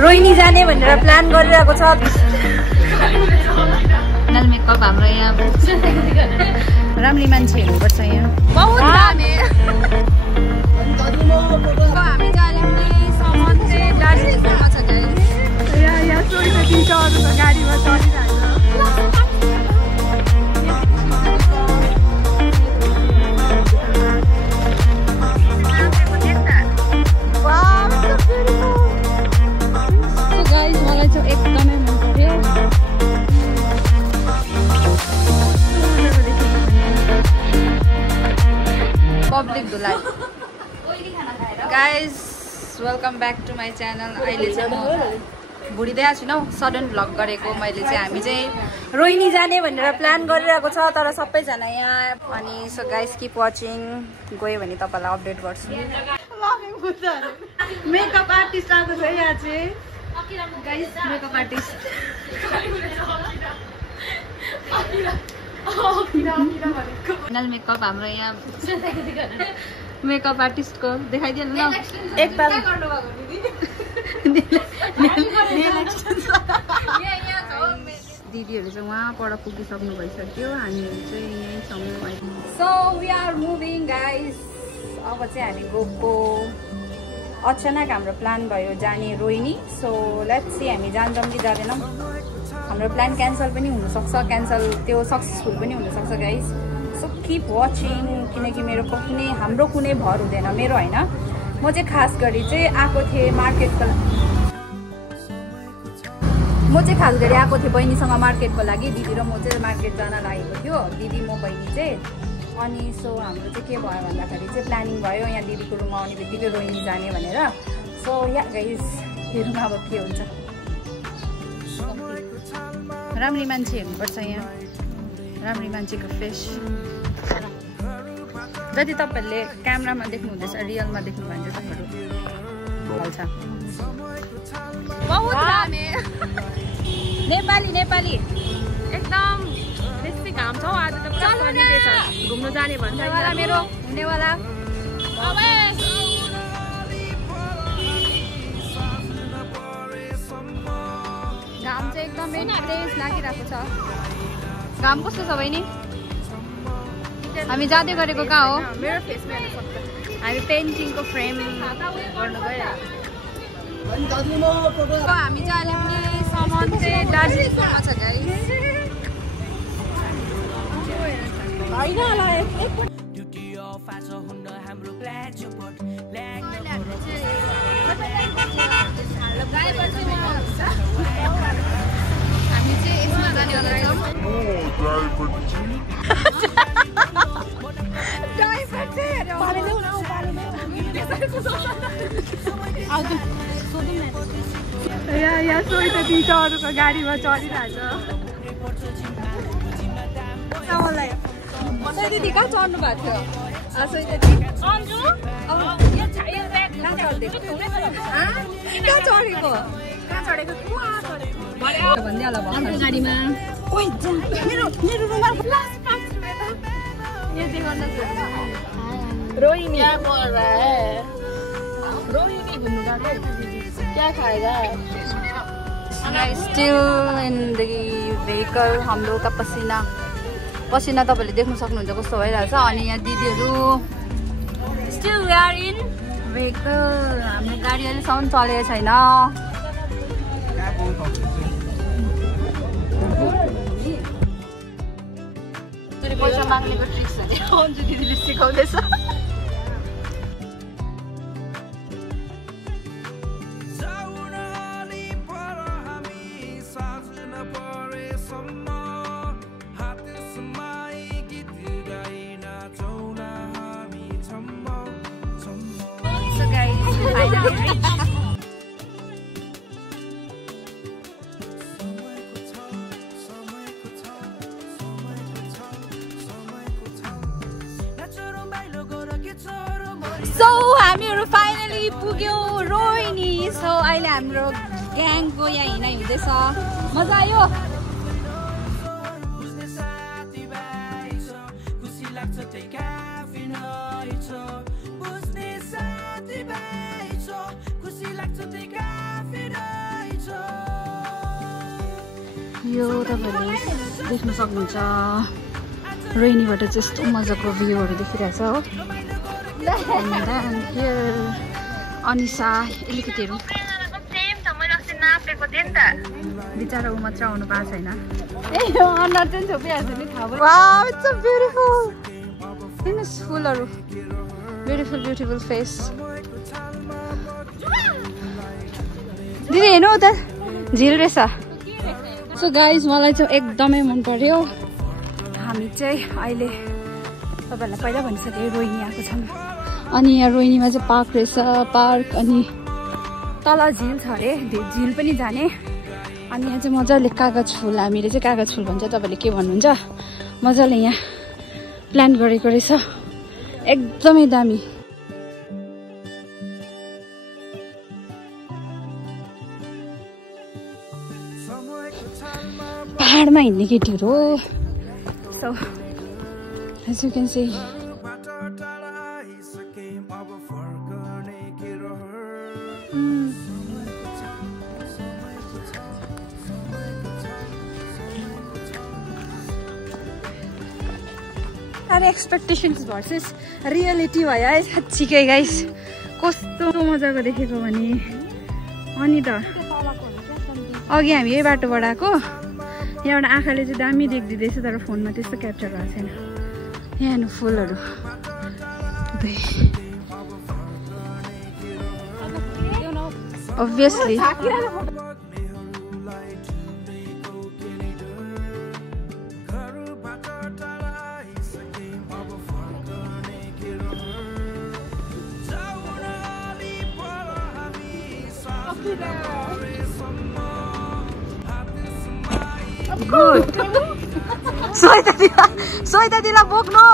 रोहिणी जाने भनेर प्लान गरिरहेको छ। नल मेकअप हाम्रो यहाँ राम्ररी मान्छे हेर्नुपर्छ यहाँ बहुत दामी। हामी जाने पनि सामान चाहिँ दार्जिलिङमा छ यहाँ सोइटा दिन्छ गाडीमा चढिरहेको मलाई चाहिँ एकदमै मन पर्यो। पब्लिक धुलाई guys welcome back to my channel. अहिले चाहिँ म भुडिँदै छु न सडन भ्लग गरेको मैले चाहिँ। हामी चाहिँ रोहिणी जाने भनेर प्लान गरिरहेको छ तर सबैजना यहाँ। अनि सो गाइस किप वाचिङ। गयो भने तपाईँलाई अपडेट गर्छु। मेकअप आर्टिस्ट आएको छ यहाँ चाहिँ guys. Makeup artist final makeup हाम्रो यहाँ मेकअप आर्टिस्टको देखाइदिनु न एकताल दिदीहरू चाहिँ वहाँ पर पुगिसक्नु भइसक्यो। हामीहरू चाहिँ यहीँ छौँ। So we are moving guys. अब चाहिँ हामी गएको अचानक हाम्रो प्लान भयो जाने रोहिणी। सो लेट्स सी हामी जान्छौँ कि जाँदैनौँ। हाम्रो प्लान क्यान्सल पनि हुनसक्छ, क्यान्सल त्यो सक्सेसफुल पनि हुनसक्छ गाइस। सो किप वाचिङ किनकि हाम्रो कुनै भर हुँदैन। मेरो होइन, म चाहिँ खास गरी चाहिँ आएको थिएँ मार्केटको बहिनीसँग मार्केटको लागि। दिदी र म चाहिँ मार्केट जान लागेको थियो, दिदी म बहिनी चाहिँ। अनि सो हाम्रो चाहिँ के भयो भन्दाखेरि चाहिँ प्लानिङ भयो यहाँ दिदीको रुममा आउने बित्तिकै रोहिणी जाने भनेर। सो या गाइस हेरौँ अब के हुन्छ। राम्ररी मान्छे हेर्नुपर्छ यहाँ राम्ररी मान्छेको फेस। जति तपाईँहरूले क्यामेरामा देख्नुहुँदैछ रियलमा देख्नु भने चाहिँ तपाईँहरू हाल्छ। बहुत दामी नेपाली एकदम बेसी घाम छ आज त पुरा सन्डे छ। घुम्नु जाने भन्छ मेरो हुनेवाला घाम चाहिँ एकदमै तेज लागिरहेको छ। घाम कस्तो छ बहिनी? हामी जाँदै गरेको कहाँ हो? मेरो फेसमा हेर्न सक्छ। हामी पेन्टिङको फ्रेम गर्न गइरहेको। हामी चाहिँ अहिले पनि सामान चाहिँ दार्जिलिङमा छ हामी चाहिँ यसमा जानेवाला यहाँ सोइटा दिन्छ अरूको गाडीमा चढिरहेको छ। दिदी कहाँ चढ्नु भएको थियो? सोइटा दिदी कहाँ चढेको? भनिदिइहाल गाडीमा रोहिणी घुम्नु गएको क्या खाएगा? Still in the vehicle. हाम्रो त पसिना तपाईँले देख्नु सक्नुहुन्छ कस्तो भइरहेछ। अनि यहाँ दिदीहरू still we are in vehicle. हाम्रो गाडी अहिलेसम्म चलेको छैन। पैसा माग्नेको ट्रिक्स अन्जु दिदीले सिकाउँदैछ। So guys, we finally reached. So हामीहरु फाइनली पुग्यौ रोहिणी। सो अहिले हाम्रो ग्याङको यहाँ हिँडाइ हुँदैछ। मजा आयो? यो तपाईँहरूले देख्न सक्नुहुन्छ रोहिनीबाट चाहिँ यस्तो मजाको भ्यूहरू देखिरहेछ हो अनिसा अलिकति हेरौँ बिचरा ऊ मात्र आउनु पाएको छैन अनुहार चाहिँ छोपिहाल्छ नि थाहा भयो हेर्नुहोस् फुलहरू ब्युटिफुल फेस दिदी हेर्नु त झिल रहेछ सो गाइज मलाई चाहिँ एकदमै मन पर्यो हामी चाहिँ अहिले तपाईँहरूलाई पहिला भनिसकेँ रोहिनी आएको छौँ अनि यहाँ रोहिनीमा चाहिँ पार्क रहेछ पार्क अनि तल झिल छ अरे झिल पनि जाने अनि यहाँ चाहिँ मजाले कागज फुल हामीले चाहिँ कागज फुल भन्छ तपाईँले के भन्नुहुन्छ मजाले यहाँ प्लान गरेको रहेछ एकदमै दामी पहाडमा हिँड्ने केटीहरू हो so as you can see अरे एक्सपेक्टेसन्स भर्सेस रियालिटी भयो है साँच्चीकै गाइस कस्तो मजाको देखेको भने अनि त अघि हामी यही बाटोबाट आएको यहाँबाट आँखाले चाहिँ दामी देख्दिँदैछ तर फोनमा त्यस्तो क्याप्चर भएको छैन यहाँ हेर्नु फुलहरू obviously Good. Soy tadila bokno.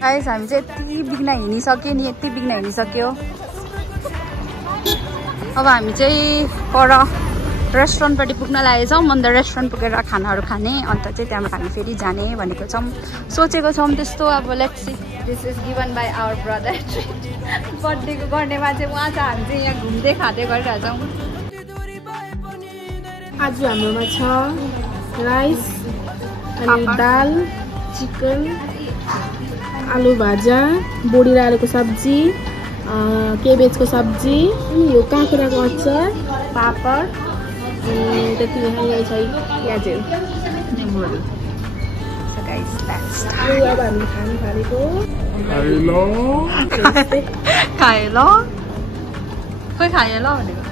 Guys हामी चाहिँ यति बिघ्न हिँडिसक्यो नि यति बिघ्न हिँडिसक्यो अब हामी चाहिँ पर रेस्टुरेन्टपट्टि पुग्न लागेछौँ अन्त रेस्टुरेन्ट पुगेर खानाहरू खाने अन्त चाहिँ त्यहाँबाट हामी फेरि जाने भनेको छौँ सोचेको छौँ त्यस्तो अब let's see this is given by our brother बर्थडेको गर्नेमा चाहिँ उहाँ चाहिँ हामी चाहिँ यहाँ घुम्दै खाँदै गरिरहेछौँ आज हाम्रोमा छ राइस अनि दाल चिकन आलु भाजा बोडी र आलुको सब्जी केबेजको सब्जी यो काँक्राको अचार पापड त्यति नै छ प्याजहरू अब हामी खानु थालेको खाएल खोइ खाएल भनेको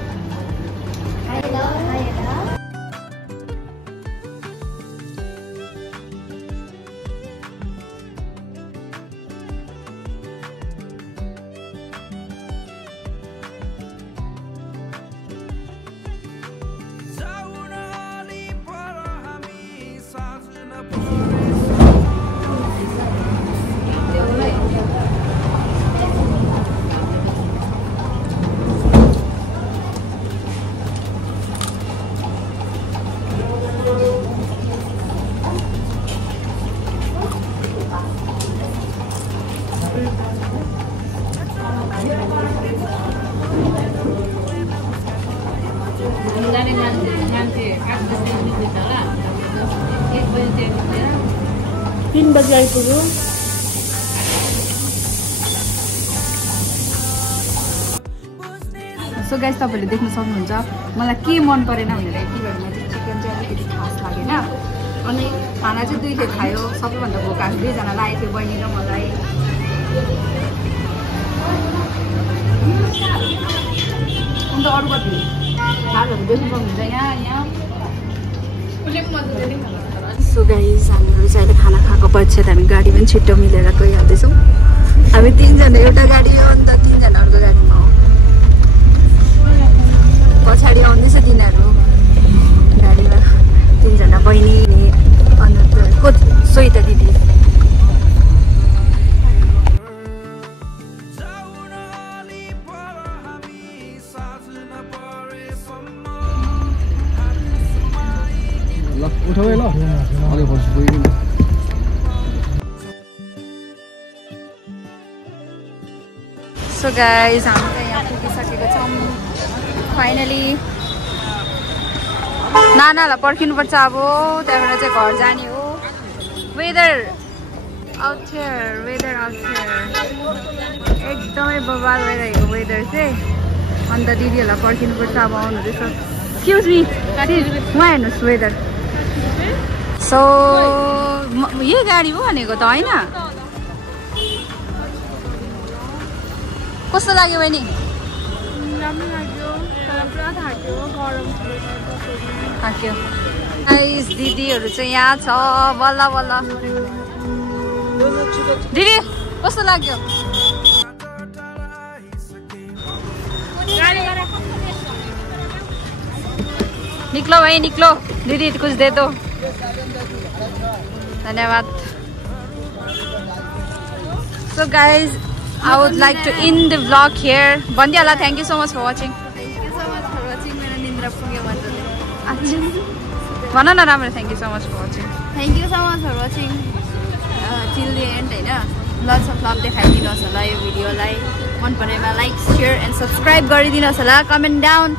तीन बजी आइपुग्यो सो गाइस तपाईँले देख्न सक्नुहुन्छ मलाई के मन परेन भनेर यति बेला चाहिँ चिकन चाहिँ अलिकति खास लागेन अनि खाना चाहिँ 2 खेप खायो सबैभन्दा भोक हामी 2 जना लागेको थियो बहिनी र मलाई अन्त अरू कति खानाहरू देख्न सक्नुहुन्छ यहाँ सो गाइस हामीहरू चाहिँ अहिले खाना खाएको पश्चात हामी गाडी पनि छिट्टो मिलेर गइहाल्दैछौँ हामी 3 जना एउटा गाडी हो अन्त 3 जना अर्को गाडीमा हो पछाडि आउँदैछ तिनीहरू गाडीमा 3 जना बहिनी अनि कति उठाउै ल अलि भर्छु गइदिनु सो गाइस हामी चाहिँ यहाँ पुगिसकेको छौँ फाइनली नानालाई पर्खिनुपर्छ अब त्यहाँबाट चाहिँ घर जाने हो वेदर आउट हियर एकदमै बवाल भइरहेको वेदर चाहिँ अन्त दिदीहरूलाई पर्खिनुपर्छ अब आउनुहुँदैछ एक्सक्युज मी उहाँ हेर्नुहोस् वेदर सो यही गाडी हो भनेको त होइन कस्तो लाग्यो बहिनी राम्रो लाग्यो तर पुरा थाक्यो गरम थाक्यो गाइस दिदीहरू चाहिँ यहाँ छ बल्ल बल्ल दिदी कस्तो लाग्यो निक्लो भाइ निक्लो दिदी कुछ दे दो धन्यवाद so guys I would like to end the vlog here. Bandiala, thank you so much for watching. Thank you so much for watching. मेरो निन्द्रा पुग्यो भन्दै भन न राम्रो thank you so much for watching. Thank you so much for watching till the end हैन lots of love देखाइदिनुहोस् होला यो भिडियोलाई मन परेमा लाइक शेयर एन्ड सब्स्क्राइब गरिदिनुहोस् होला कमेन्ट डाउन